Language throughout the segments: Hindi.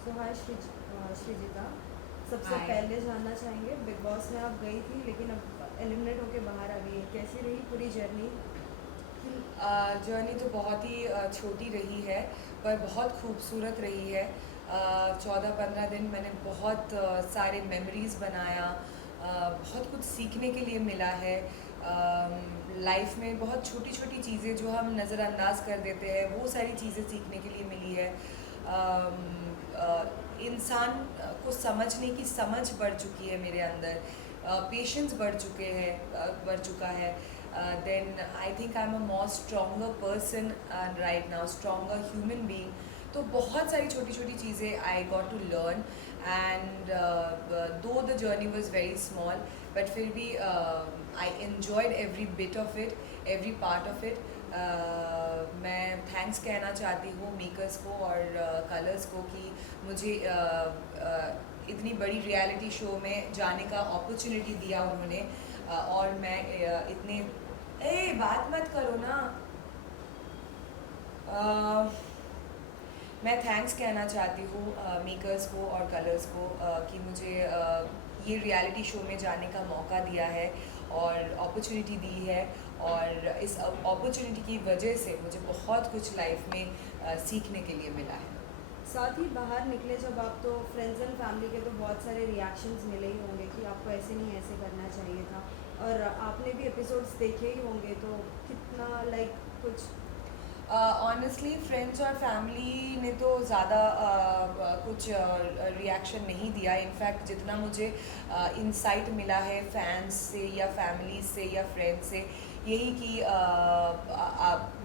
सो हाय श्रीजिता। सबसे हाय। पहले जानना चाहेंगे, बिग बॉस में आप गई थी लेकिन अब एलिमिनेट होके बाहर आ गई है, कैसी रही पूरी जर्नी? जर्नी तो बहुत ही छोटी रही है, पर बहुत खूबसूरत रही है। 14-15 दिन मैंने बहुत सारे मेमोरीज़ बनाया। बहुत कुछ सीखने के लिए मिला है। लाइफ में बहुत छोटी छोटी चीज़ें जो हम नज़रअंदाज कर देते हैं, वो सारी चीज़ें सीखने के लिए मिली है। इंसान को समझने की समझ बढ़ चुकी है मेरे अंदर। पेशेंस बढ़ चुका है। Then I think I am a more stronger person right now, stronger human being. तो बहुत सारी छोटी छोटी चीज़ें I got to learn. And though the journey was very small, but फिर भी I enjoyed every bit of it, every part of it. मैं थैंक्स कहना चाहती हूँ मेकर्स को और कलर्स को कि मुझे इतनी बड़ी रियलिटी शो में जाने का अपॉर्चुनिटी दिया उन्होंने। और मैं इतने बात मत करो ना। अ, मैं थैंक्स कहना चाहती हूँ मेकर्स को और कलर्स को कि मुझे ये रियलिटी शो में जाने का मौका दिया है और अपॉर्चुनिटी दी है। और इस अपॉर्चुनिटी की वजह से मुझे बहुत कुछ लाइफ में सीखने के लिए मिला है। साथ ही बाहर निकले जब आप, तो फ्रेंड्स एंड फैमिली के तो बहुत सारे रिएक्शंस मिले ही होंगे कि आपको ऐसे नहीं ऐसे करना चाहिए था, और आपने भी एपिसोड्स देखे ही होंगे, तो कितना लाइक कुछ? ऑनेस्टली फ्रेंड्स और फैमिली ने तो ज़्यादा कुछ रिएक्शन नहीं दिया। इनफैक्ट जितना मुझे इंसाइट मिला है फैंस से या फैमिली से या फ्रेंड्स से, यही कि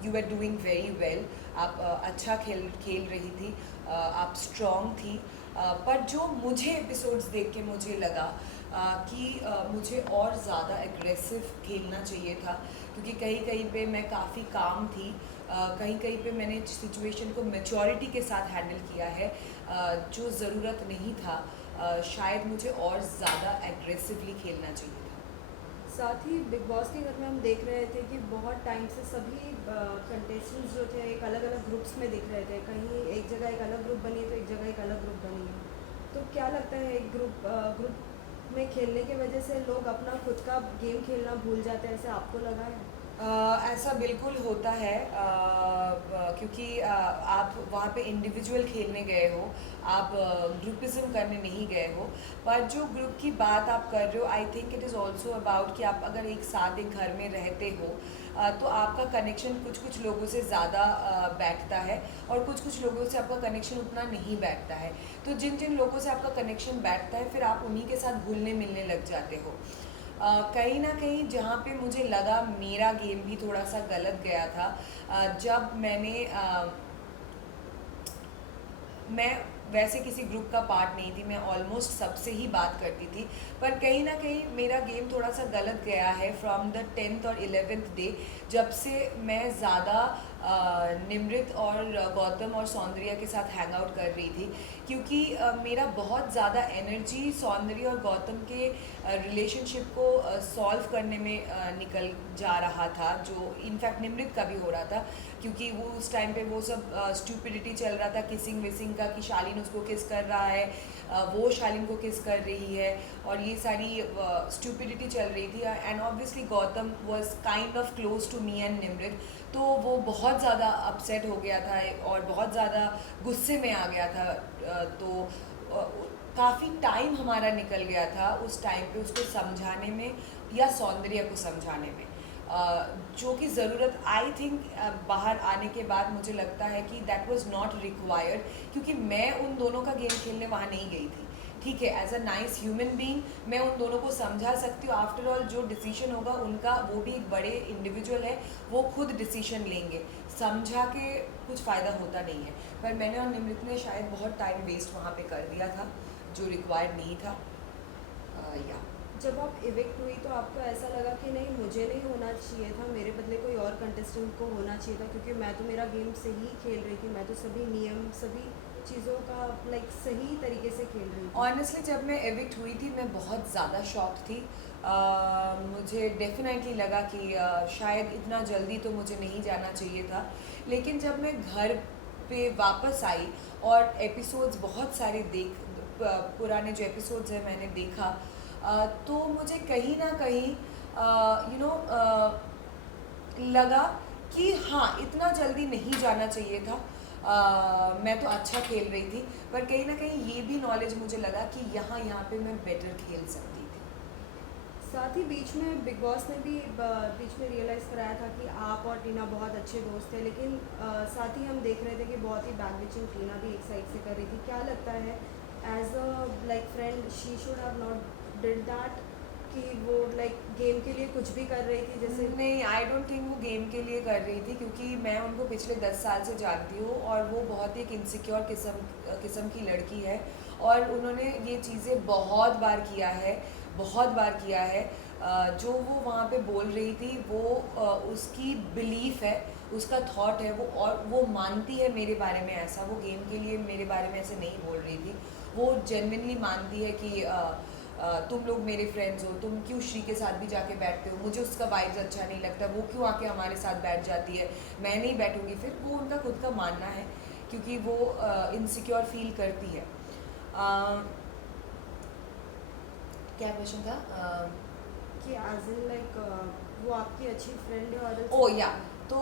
you are doing very well. आप अच्छा खेल खेल रही थी। आप स्ट्रॉन्ग थी। पर जो मुझे एपिसोड्स देख के मुझे लगा कि मुझे और ज़्यादा एग्रेसिव खेलना चाहिए था, क्योंकि कहीं कहीं पे मैं काफ़ी काम थी। कहीं कहीं पे मैंने सिचुएशन को मैच्योरिटी के साथ हैंडल किया है, जो ज़रूरत नहीं था। शायद मुझे और ज़्यादा एग्रेसिवली खेलना चाहिए था। साथ ही बिग बॉस के घर में हम देख रहे थे कि बहुत टाइम से सभी कंटेस्टेंट्स जो थे एक अलग अलग ग्रुप्स में दिख रहे थे। कहीं एक जगह एक अलग ग्रुप बनी है तो एक जगह एक अलग ग्रुप बनी है। तो क्या लगता है, एक ग्रुप में खेलने की वजह से लोग अपना खुद का गेम खेलना भूल जाते हैं, ऐसे आपको लगा है? ऐसा बिल्कुल होता है, क्योंकि आप वहाँ पे इंडिविजुअल खेलने गए हो, आप ग्रुपिज्म करने नहीं गए हो। पर जो ग्रुप की बात आप कर रहे हो, I think it is also about कि आप अगर एक साथ एक घर में रहते हो, तो आपका कनेक्शन कुछ कुछ लोगों से ज़्यादा बैठता है और कुछ कुछ लोगों से आपका कनेक्शन उतना नहीं बैठता है। तो जिन जिन लोगों से आपका कनेक्शन बैठता है, फिर आप उन्हीं के साथ घुलने मिलने लग जाते हो। कहीं ना कहीं जहाँ पे मुझे लगा मेरा गेम भी थोड़ा सा गलत गया था, जब मैं वैसे किसी ग्रुप का पार्ट नहीं थी, मैं ऑलमोस्ट सबसे ही बात करती थी। पर कहीं ना कहीं मेरा गेम थोड़ा सा गलत गया है फ्रॉम द 10th और 11th डे, जब से मैं ज़्यादा निमृत और गौतम और सौंदर्य के साथ हैंग आउट कर रही थी। क्योंकि मेरा बहुत ज़्यादा एनर्जी सौंदर्य और गौतम के रिलेशनशिप को सॉल्व करने में निकल जा रहा था, जो इनफैक्ट निमृत का भी हो रहा था। क्योंकि वो उस टाइम पे वो सब स्टूपिडिटी चल रहा था, किसिंग विसिंग का, कि शालीन उसको किस कर रहा है, वो शालीन को किस कर रही है, और ये सारी स्टूपिडिटी चल रही थी। And obviously Gautam was kind of close to me and Nimrit, तो वो बहुत ज़्यादा अपसेट हो गया था और बहुत ज़्यादा गुस्से में आ गया था। तो काफ़ी टाइम हमारा निकल गया था उस टाइम पे उसको समझाने में या सौंदर्य को समझाने में, जो कि ज़रूरत आई थिंक बाहर आने के बाद मुझे लगता है कि दैट वाज नॉट रिक्वायर्ड, क्योंकि मैं उन दोनों का गेम खेलने वहाँ नहीं गई थी। ठीक है, as a nice human being मैं उन दोनों को समझा सकती हूँ। आफ्टर ऑल जो डिसीजन होगा उनका, वो भी एक बड़े इंडिविजुअल है, वो खुद डिसीजन लेंगे। समझा के कुछ फ़ायदा होता नहीं है। पर मैंने और निमृत ने शायद बहुत टाइम वेस्ट वहाँ पे कर दिया था, जो रिक्वायर्ड नहीं था। या जब आप इविक्ट हुई तो आपको ऐसा लगा कि नहीं, मुझे नहीं होना चाहिए था, मेरे बदले कोई और कंटेस्टेंट को होना चाहिए था, क्योंकि मैं तो मेरा गेम सही खेल रही थी, मैं तो सभी नियम सभी चीज़ों का लाइक सही तरीके से खेल रही थी? ऑनेस्टली जब मैं एविक्ट हुई थी मैं बहुत ज़्यादा शॉक थी। मुझे डेफिनेटली लगा कि शायद इतना जल्दी तो मुझे नहीं जाना चाहिए था। लेकिन जब मैं घर पे वापस आई और एपिसोड्स बहुत सारे पुराने जो एपिसोड्स हैं मैंने देखा, तो मुझे कहीं ना कहीं लगा कि हाँ, इतना जल्दी नहीं जाना चाहिए था। मैं तो अच्छा खेल रही थी, पर कहीं ना कहीं ये भी नॉलेज मुझे लगा कि यहाँ पे मैं बेटर खेल सकती थी। साथ ही बीच में बिग बॉस ने भी बीच में रियलाइज़ कराया था कि आप और टीना बहुत अच्छे दोस्त थे, लेकिन साथ ही हम देख रहे थे कि बहुत ही बैक बिचिंग टीना भी एक साइड से कर रही थी। क्या लगता है as a like friend she should have not did that, कि वो लाइक गेम के लिए कुछ भी कर रही थी जैसे? नहीं, आई डोंट थिंक वो गेम के लिए कर रही थी, क्योंकि मैं उनको पिछले 10 साल से जानती हूँ और वो बहुत ही एक इनसिक्योर किस्म की लड़की है, और उन्होंने ये चीज़ें बहुत बार किया है, बहुत बार किया है। जो वो वहाँ पे बोल रही थी वो उसकी बिलीफ है, उसका थॉट है वो, और वो मानती है मेरे बारे में ऐसा, वो गेम के लिए मेरे बारे में ऐसे नहीं बोल रही थी। वो जेन्युइनली मानती है कि तुम लोग मेरे फ्रेंड्स हो, तुम क्यों श्री के साथ भी जाके बैठते हो, मुझे उसका वाइब्स अच्छा नहीं लगता, वो क्यों आके हमारे साथ बैठ जाती है, मैं नहीं बैठूंगी। फिर वो उनका खुद का मानना है, क्योंकि वो इनसिक्योर फील करती है। क्या क्वेश्चन था? कि एज इन लाइक वो आपकी अच्छी फ्रेंड है और ओ या, तो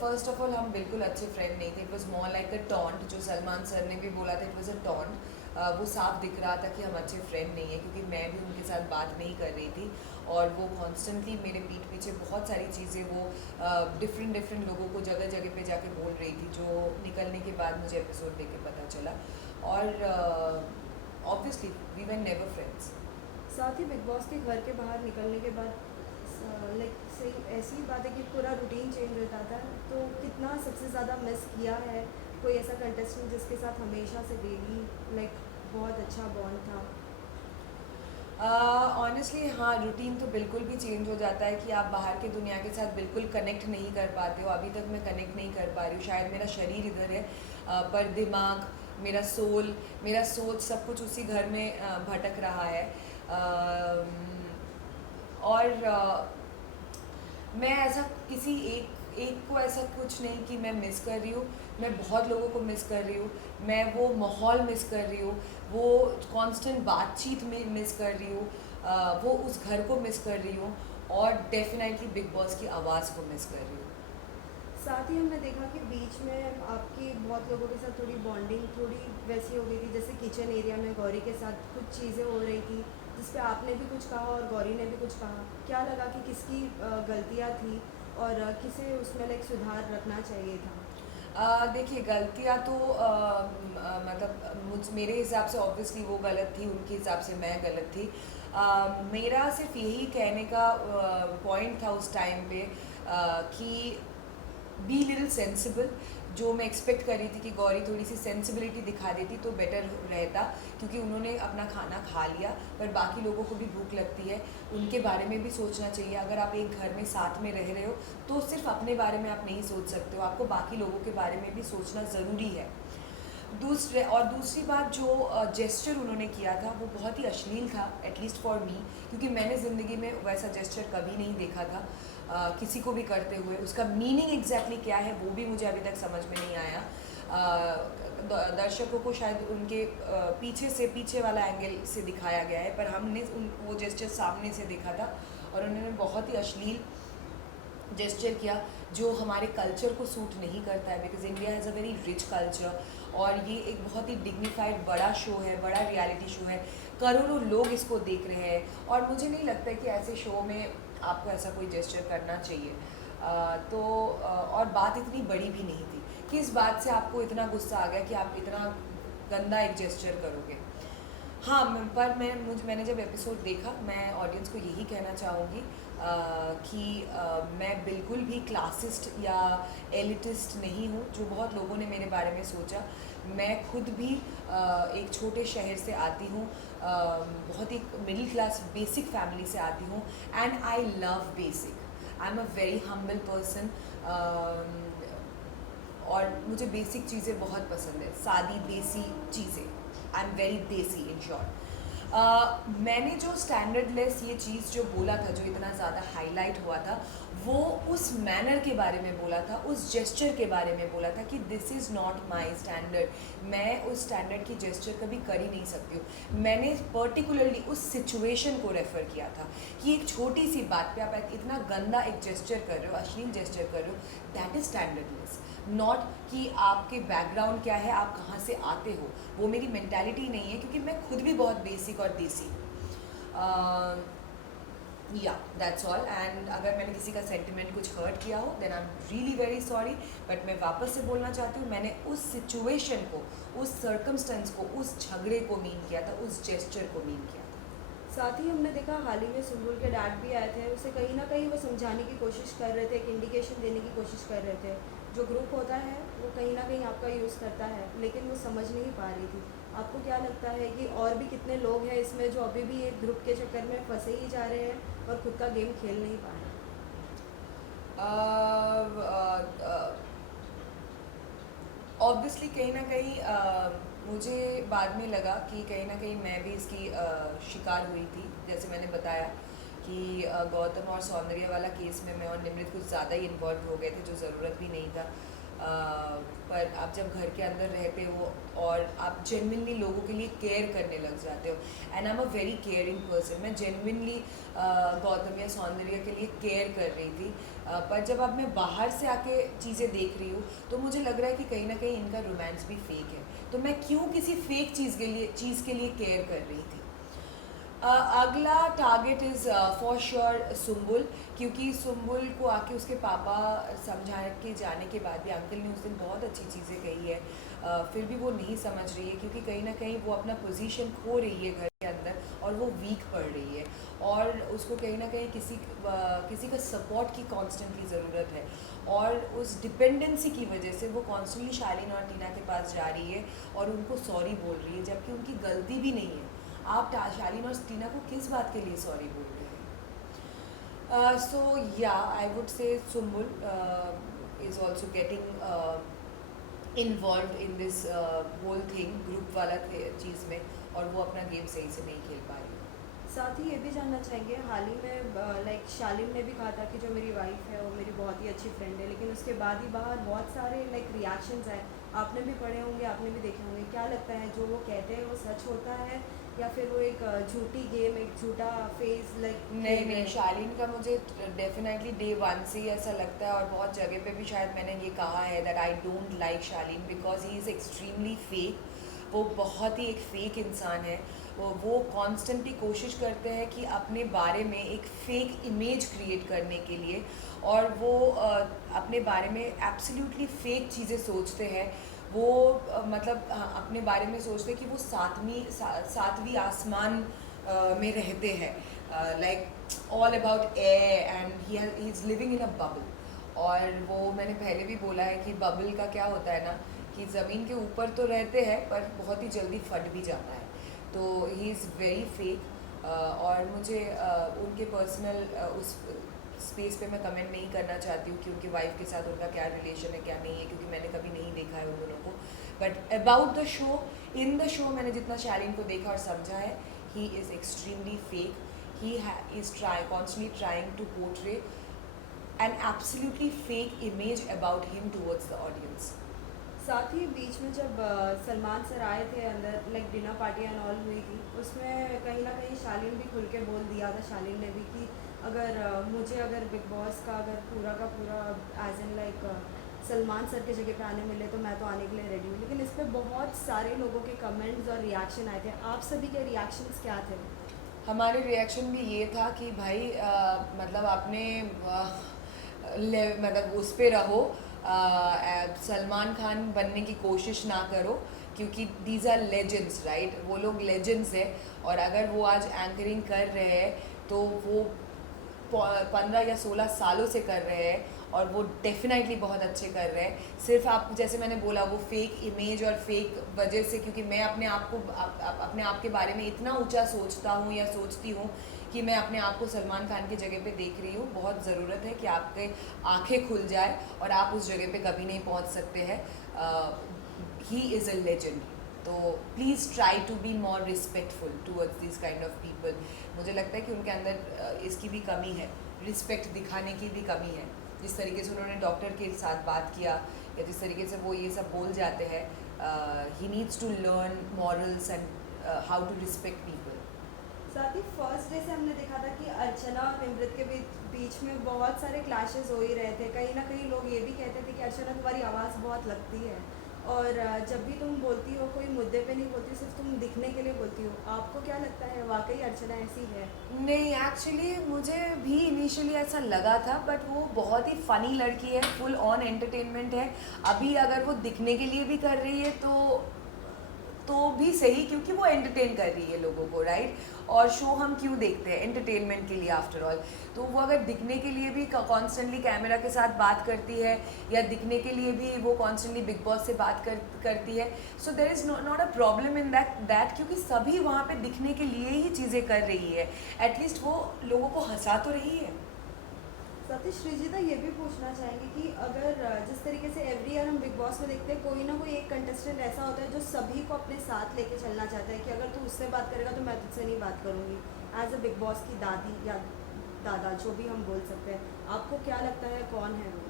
फर्स्ट ऑफ ऑल हम बिल्कुल अच्छे फ्रेंड नहीं थे, it was more like a taunt. जो सलमान सर ने भी बोला था, इट वॉज अ टॉन्ट। वो साफ दिख रहा था कि हम अच्छे फ्रेंड नहीं हैं, क्योंकि मैं भी उनके साथ बात नहीं कर रही थी, और वो कॉन्स्टेंटली मेरे पीठ पीछे बहुत सारी चीज़ें वो डिफरेंट लोगों को जगह जगह पे जाके बोल रही थी, जो निकलने के बाद मुझे एपिसोड देख के पता चला। और obviously we were never friends. साथ ही बिग बॉस के घर के बाहर निकलने के बाद लाइक सही ऐसी बात है कि पूरा रूटीन चेंज हो जाता है, तो कितना सबसे ज़्यादा मिस किया है कोई ऐसा कंटेस्टेंट जिसके साथ हमेशा से डेली लाइक बहुत अच्छा बॉन्ड था? ऑनेस्टली हाँ, रूटीन तो बिल्कुल भी चेंज हो जाता है कि आप बाहर की दुनिया के साथ बिल्कुल कनेक्ट नहीं कर पाते हो। अभी तक मैं कनेक्ट नहीं कर पा रही हूँ, शायद मेरा शरीर इधर है, पर दिमाग, मेरा सोल, मेरा सोच, सब कुछ उसी घर में भटक रहा है। और मैं ऐसा किसी एक को ऐसा कुछ नहीं कि मैं मिस कर रही हूँ, मैं बहुत लोगों को मिस कर रही हूँ, मैं वो माहौल मिस कर रही हूँ, वो कांस्टेंट बातचीत में मिस कर रही हूँ, वो उस घर को मिस कर रही हूँ, और डेफिनेटली बिग बॉस की आवाज़ को मिस कर रही हूँ। साथ ही हमने देखा कि बीच में आपकी बहुत लोगों के साथ थोड़ी बॉन्डिंग थोड़ी वैसी हो गई थी, जैसे किचन एरिया में गौरी के साथ कुछ चीज़ें हो रही थी जिस पे आपने भी कुछ कहा और गौरी ने भी कुछ कहा। क्या लगा कि किसकी गलतियाँ थी और किसे उसमें लाइक सुधार रखना चाहिए था? देखिए, गलतियाँ तो मतलब मेरे हिसाब से ऑब्वियसली वो गलत थी, उनके हिसाब से मैं गलत थी। मेरा सिर्फ यही कहने का पॉइंट था उस टाइम पे कि बी लिटिल सेंसिबल। जो मैं एक्सपेक्ट कर रही थी कि गौरी थोड़ी सी सेंसिबिलिटी दिखा देती तो बेटर रहता, क्योंकि उन्होंने अपना खाना खा लिया, पर बाकी लोगों को भी भूख लगती है, उनके बारे में भी सोचना चाहिए। अगर आप एक घर में साथ में रह रहे हो तो सिर्फ अपने बारे में आप नहीं सोच सकते हो, आपको बाकी लोगों के बारे में भी सोचना ज़रूरी है। दूसरी बात, जो जेस्चर उन्होंने किया था वो बहुत ही अश्लील था, एटलीस्ट फॉर मी, क्योंकि मैंने ज़िंदगी में वैसा जेस्चर कभी नहीं देखा था किसी को भी करते हुए। उसका मीनिंग एग्जैक्टली क्या है वो भी मुझे अभी तक समझ में नहीं आया। दर्शकों को शायद उनके पीछे वाला एंगल से दिखाया गया है, पर हमने वो जेस्चर सामने से देखा था, और उन्होंने बहुत ही अश्लील जेस्चर किया जो हमारे कल्चर को सूट नहीं करता है, because India has a very rich culture, और ये एक बहुत ही डिग्निफाइड बड़ा शो है, बड़ा रियलिटी शो है, करोड़ों लोग इसको देख रहे हैं, और मुझे नहीं लगता कि ऐसे शो में आपको ऐसा कोई जेस्चर करना चाहिए। और बात इतनी बड़ी भी नहीं थी, किस बात से आपको इतना गुस्सा आ गया कि आप इतना गंदा एक जेस्चर करोगे। हाँ, पर मैंने जब एपिसोड देखा, मैं ऑडियंस को यही कहना चाहूँगी कि मैं बिल्कुल भी क्लासिस्ट या एलिटिस्ट नहीं हूँ, जो बहुत लोगों ने मेरे बारे में सोचा। मैं खुद भी एक छोटे शहर से आती हूँ, बहुत ही मिडिल क्लास बेसिक फैमिली से आती हूँ, and I love basic. I am a very humble person, और मुझे बेसिक चीज़ें बहुत पसंद है, सादी देसी चीज़ें। आई एम वेरी देसी इन शॉर्ट। मैंने जो स्टैंडर्डलेस ये चीज़ जो बोला था, जो इतना ज़्यादा हाईलाइट हुआ था, वो उस मैनर के बारे में बोला था, उस जेस्चर के बारे में बोला था कि this is not my standard. मैं उस स्टैंडर्ड की जेस्चर कभी कर ही नहीं सकती हूँ। मैंने पर्टिकुलरली उस सिचुएशन को रेफ़र किया था कि एक छोटी सी बात पे आप इतना गंदा एक जेस्चर कर रहे हो, अश्लील जेस्चर कर रहे हो, दैट इज़ स्टैंडर्डलेस। नॉट कि आपके बैकग्राउंड क्या है, आप कहाँ से आते हो, वो मेरी मेंटालिटी नहीं है, क्योंकि मैं खुद भी बहुत बेसिक और देसी। या दैट्स ऑल। एंड अगर मैंने किसी का सेंटिमेंट कुछ हर्ट किया हो then I am really very sorry, but मैं वापस से बोलना चाहती हूँ, मैंने उस सिचुएशन को, उस सर्कमस्टेंस को, उस झगड़े को मीन किया था, उस जेस्चर को मीन किया था। साथ ही हमने देखा हाल ही में सुम्बुल के डैड भी आए थे, उसे कहीं ना कहीं वो समझाने की कोशिश कर रहे थे, एक इंडिकेशन देने की कोशिश कर रहे थे। जो ग्रुप होता है वो कहीं ना कहीं आपका यूज़ करता है, लेकिन वो समझ नहीं पा रही थी। आपको क्या लगता है कि और भी कितने लोग हैं इसमें जो अभी भी एक ग्रुप के चक्कर में फंसे ही जा रहे हैं और खुद का गेम खेल नहीं पा रहे? ऑब्वियसली कहीं ना कहीं मुझे बाद में लगा कि कहीं ना कहीं मैं भी इसकी शिकार हुई थी। जैसे मैंने बताया कि गौतम और सौंदर्य वाला केस में मैं और निमृत कुछ ज़्यादा ही इन्वॉल्व हो गए थे, जो ज़रूरत भी नहीं था। पर आप जब घर के अंदर रहते हो और आप जेन्युइनली लोगों के लिए केयर करने लग जाते हो, and I am a very caring person. मैं जेन्युइनली गौतम या सौंदर्य के लिए केयर कर रही थी। पर जब अब मैं बाहर से आके चीज़ें देख रही हूँ तो मुझे लग रहा है कि कहीं ना कहीं इनका रोमांस भी फेक है। तो मैं क्यों किसी फेक चीज़ के लिए केयर कर रही थी। अगला target is for sure Sumbul, क्योंकि सुम्बुल को आके उसके पापा समझा के जाने के बाद भी अंकल ने उस दिन बहुत अच्छी चीज़ें कही है, फिर भी वो नहीं समझ रही है, क्योंकि कहीं ना कहीं वो अपना पोजीशन खो रही है घर के अंदर और वो वीक पड़ रही है, और उसको कहीं ना कहीं किसी का सपोर्ट की कॉन्स्टेंटली ज़रूरत है। और उस डिपेंडेंसी की वजह से वो कॉन्स्टेंटली शालीन और टीना के पास जा रही है और उनको सॉरी बोल रही है, जबकि उनकी गलती भी नहीं है। आप शालीन और टीना को किस बात के लिए सॉरी बोल रहे हैं? सो या I would say Sumbul is also getting involve in this whole thing, group वाला चीज़ में, और वो अपना गेम सही से नहीं खेल पा रही। साथ ही ये भी जानना चाहेंगे, हाल ही में लाइक शालीन ने भी कहा था कि जो मेरी वाइफ है वो मेरी बहुत ही अच्छी फ्रेंड है, लेकिन उसके बाद ही बाहर बहुत सारे लाइक रिएक्शंस आए, आपने भी पढ़े होंगे, आपने भी देखे होंगे। क्या लगता है जो वो कहते हैं वो सच होता है या फिर वो एक झूठी गेम, एक झूठा फेस लाइक? नहीं, शालीन का मुझे डेफिनेटली डे वन से ही ऐसा लगता है, और बहुत जगह पे भी शायद मैंने ये कहा है that I don't like Shaleen because he is extremely fake. वो बहुत ही एक फेक इंसान है। वो कॉन्स्टेंटली कोशिश करते हैं कि अपने बारे में एक फेक इमेज क्रिएट करने के लिए, और वो अपने बारे में एब्सोल्युटली फेक चीज़ें सोचते हैं। वो मतलब अपने बारे में सोचते हैं कि वो सातवीं आसमान में रहते हैं, like all about air, and he is living in a bubble. और वो मैंने पहले भी बोला है कि बबल का क्या होता है ना, कि ज़मीन के ऊपर तो रहते हैं पर बहुत ही जल्दी फट भी जाता है। तो ही इज़ वेरी फेक। और मुझे उनके पर्सनल उस स्पेस पे मैं कमेंट नहीं करना चाहती हूँ कि उनकी वाइफ के साथ उनका क्या रिलेशन है क्या नहीं है, क्योंकि मैंने कभी नहीं देखा है उन दोनों को। But about the show, in the show मैंने जितना शालीन को देखा और समझा है, he is extremely fake. He is constantly trying to portray an absolutely fake image about him towards the audience. साथ ही बीच में जब सलमान सर आए थे अंदर, like dinner party and all हुई थी, उसमें कहीं ना कहीं शालीन भी खुल के बोल दिया था, शालीन ने भी, कि अगर बिग बॉस का अगर पूरा का पूरा as in like Salman sir के जगह पे आने मिले तो मैं तो आने के लिए रेडी हूँ। लेकिन इस पर बहुत सारे लोगों के कमेंट्स और रिएक्शन आए थे, आप सभी के रिएक्शंस क्या थे? हमारे रिएक्शन भी ये था कि भाई मतलब आपने मतलब उस पे रहो, सलमान खान बनने की कोशिश ना करो, क्योंकि दीज आर लेजेंड्स, राइट? वो लोग लेजेंड्स हैं, और अगर वो आज एंकरिंग कर रहे हैं तो वो 15 या 16 सालों से कर रहे हैं, और वो डेफिनेटली बहुत अच्छे कर रहे हैं। सिर्फ आप, जैसे मैंने बोला, वो फेक इमेज और फेक वजह से, क्योंकि मैं अपने आप के बारे में इतना ऊंचा सोचता हूँ या सोचती हूँ कि मैं अपने आप को सलमान खान की जगह पे देख रही हूँ। बहुत ज़रूरत है कि आपके आंखें खुल जाए और आप उस जगह पे कभी नहीं पहुँच सकते हैं। He is a legend. तो please try to be more respectful towards this kind of people. मुझे लगता है कि उनके अंदर इसकी भी कमी है, रिस्पेक्ट दिखाने की भी कमी है। जिस तरीके से उन्होंने डॉक्टर के साथ बात किया या जिस तरीके से वो ये सब बोल जाते हैं, he needs to learn morals and how to respect people. साथ ही फर्स्ट डे से हमने देखा था कि अर्चना और निमृत के बीच में बहुत सारे क्लैशेस हो ही रहे थे। कहीं ना कहीं लोग ये भी कहते थे कि अर्चना तुम्हारी आवाज़ बहुत लगती है, और जब भी तुम बोलती हो कोई मुद्दे पे नहीं बोलती हो, सिर्फ तुम दिखने के लिए बोलती हो। आपको क्या लगता है, वाकई अर्चना ऐसी है? नहीं, एक्चुअली मुझे भी इनिशियली ऐसा लगा था, बट वो बहुत ही फ़नी लड़की है, फुल ऑन एंटरटेनमेंट है। अभी अगर वो दिखने के लिए भी कर रही है तो भी सही, क्योंकि वो एंटरटेन कर रही है लोगों को, राइट। और शो हम क्यों देखते हैं? एंटरटेनमेंट के लिए आफ्टर ऑल। तो वो अगर दिखने के लिए भी कॉन्स्टेंटली कैमरा के साथ बात करती है या दिखने के लिए भी वो कॉन्स्टेंटली बिग बॉस से बात करती है, so there is not a problem in that, क्योंकि सभी वहाँ पे दिखने के लिए ही चीज़ें कर रही है। एटलीस्ट वो लोगों को हंसा तो रही है। साथ ही श्रीजिता ये भी पूछना चाहेंगे कि अगर जिस तरीके से एवरी ईयर हम बिग बॉस में देखते हैं, कोई ना कोई एक कंटेस्टेंट ऐसा होता है जो सभी को अपने साथ लेके चलना चाहता है कि अगर तू उससे बात करेगा तो मैं तुझसे नहीं बात करूँगी, एज अ बिग बॉस की दादी या दादा, जो भी हम बोल सकते हैं। आपको क्या लगता है कौन है वो?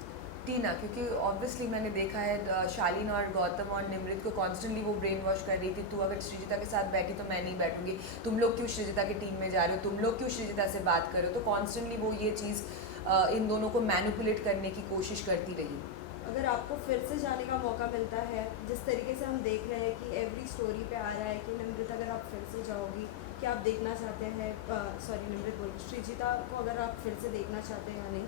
टीना, क्योंकि ऑब्वियसली मैंने देखा है शालीन और गौतम और निमृत को कॉन्स्टेंटली वो ब्रेन वॉश कर रही थी, तू अगर श्रीजिता के साथ बैठी तो मैं नहीं बैठूंगी, तुम लोग क्यों श्रीजिता की टीम में जा रहे हो, तुम लोग क्यों श्रीजिता से बात कर रहे हो। तो कॉन्स्टेंटली वो ये चीज़ इन दोनों को मैनिपुलेट करने की कोशिश करती रही। अगर आपको फिर से जाने का मौका मिलता है, जिस तरीके से हम देख रहे हैं कि एवरी स्टोरी पे आ रहा है कि निमृत अगर आप फिर से जाओगी, क्या आप देखना चाहते हैं, सॉरी निमृत बोल, श्रीजिता को अगर आप फिर से देखना चाहते हैं या नहीं,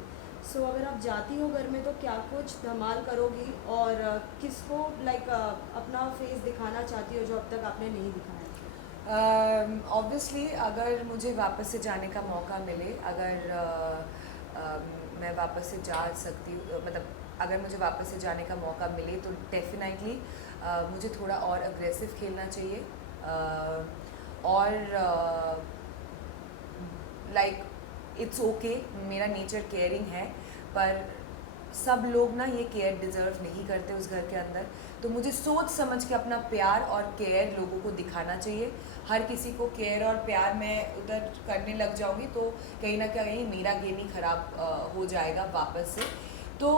सो अगर आप जाती हो घर में तो क्या कुछ धमाल करोगी, और किसको अपना फेस दिखाना चाहती हो जो अब तक आपने नहीं दिखाया? ऑब्वियसली अगर मुझे वापस से जाने का मौका मिले, अगर मैं वापस से जा सकती हूँ, मतलब अगर मुझे वापस से जाने का मौका मिले तो डेफिनेटली मुझे थोड़ा और अग्रेसिव खेलना चाहिए, और लाइक इट्स ओके, मेरा नेचर केयरिंग है, पर सब लोग ना ये केयर डिज़र्व नहीं करते उस घर के अंदर। तो मुझे सोच समझ के अपना प्यार और केयर लोगों को दिखाना चाहिए। हर किसी को केयर और प्यार मैं उधर करने लग जाऊंगी तो कहीं ना कहीं मेरा गेम ही ख़राब हो जाएगा वापस से। तो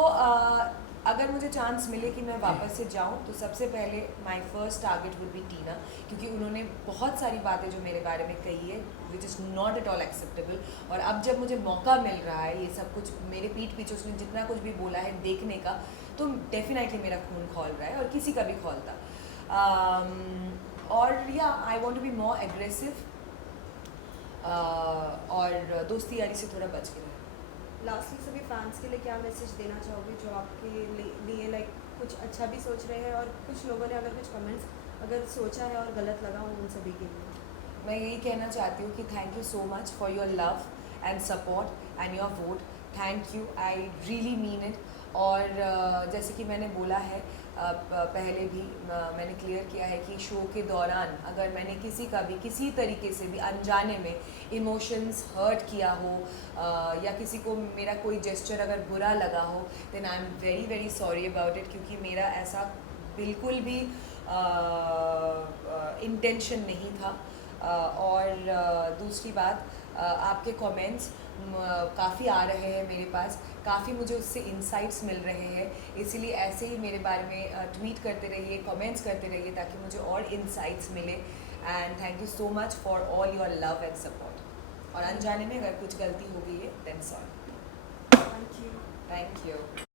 अगर मुझे चांस मिले कि मैं वापस से जाऊं तो सबसे पहले my first target would be Tina, क्योंकि उन्होंने बहुत सारी बातें जो मेरे बारे में कही है which is not at all acceptable. और अब जब मुझे मौका मिल रहा है ये सब कुछ मेरे पीठ पीछे उसने जितना कुछ भी बोला है देखने का, तो डेफिनेटली मेरा खून खौल रहा है और किसी का भी खौलता। और या I want to be more aggressive, और दोस्ती यारी से थोड़ा बच के रहे। लास्टली सभी फैंस के लिए क्या मैसेज देना चाहोगे जो आपके लिए कुछ अच्छा भी सोच रहे हैं, और कुछ लोगों ने अगर कुछ कमेंट्स अगर सोचा है और गलत लगा हो उन सभी के लिए? मैं यही कहना चाहती हूँ कि thank you so much for your love and support and your vote. Thank you, I really mean it. और जैसे कि मैंने बोला है पहले भी, मैंने क्लियर किया है कि शो के दौरान अगर मैंने किसी का भी किसी तरीके से भी अनजाने में इमोशंस हर्ट किया हो, या किसी को मेरा कोई जेस्चर अगर बुरा लगा हो, then I am very very sorry about it, क्योंकि मेरा ऐसा बिल्कुल भी इंटेंशन नहीं था। और दूसरी बात, आपके कमेंट्स काफ़ी आ रहे हैं मेरे पास, काफ़ी मुझे उससे इंसाइट्स मिल रहे हैं, इसीलिए ऐसे ही मेरे बारे में ट्वीट करते रहिए, कमेंट्स करते रहिए ताकि मुझे और इंसाइट्स मिले। And thank you so much for all your love and support. और अनजाने में अगर कुछ गलती हो गई है then sorry. Thank you. Thank you.